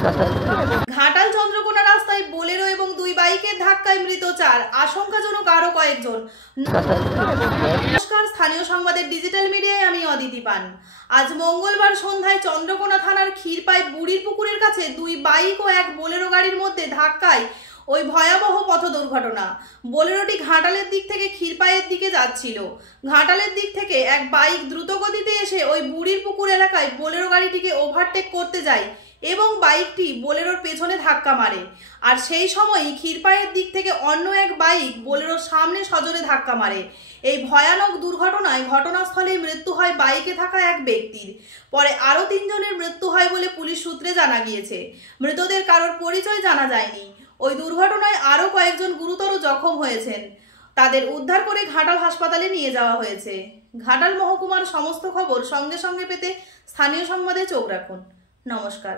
ঘাটাল চন্দ্রকোনা রাস্তায় বোলেরো এবং দুই বাইকের ধাক্কায় মৃত 4, আশঙ্কাজনক আরো কয়েকজন। নমস্কার, স্থানীয় সংবাদের ডিজিটাল মিডিয়ায় আমি অদিতি পান। আজ মঙ্গলবার সন্ধ্যায় চন্দ্রকোনা থানার ক্ষীরপাই বুড়ির পুকুরের কাছে দুই বাইক ও এক বোলেরো গাড়ির মধ্যে ধাক্কায় ওই ভয়াবহ পথ দুর্ঘটনা। বোলেরোটি ঘাটালের দিক থেকে ক্ষীরপাইয়ের দিকে যাচ্ছিল। ঘাটালের দিক থেকে এক বাইক দ্রুত গতিতে এসে ওই বুড়ির পুকুর এলাকায় বোলেরো গাড়িটিকে ওভারটেক করতে যায় এবং বাইকটি বোলেরোর পেছনে ধাক্কা মারে। আর সেই সময়ই ক্ষীরপাইয়ের দিক থেকে অন্য এক বাইক বোলেরোর সামনে সজোরে ধাক্কা মারে। এই ভয়ানক দুর্ঘটনায় ঘটনাস্থলেই মৃত্যু হয় বাইকে থাকা এক ব্যক্তির। পরে আরও 3 জনের মৃত্যু হয় বলে পুলিশ সূত্রে জানা গিয়েছে। মৃতদের কারোর পরিচয় জানা যায়নি। ওই দুর্ঘটনায় আরও কয়েকজন গুরুতর জখম হয়েছেন। তাদের উদ্ধার করে ঘাটাল হাসপাতালে নিয়ে যাওয়া হয়েছে। ঘাটাল মহকুমার সমস্ত খবর সঙ্গে সঙ্গে পেতে স্থানীয় সংবাদে চোখ রাখুন। নমস্কার।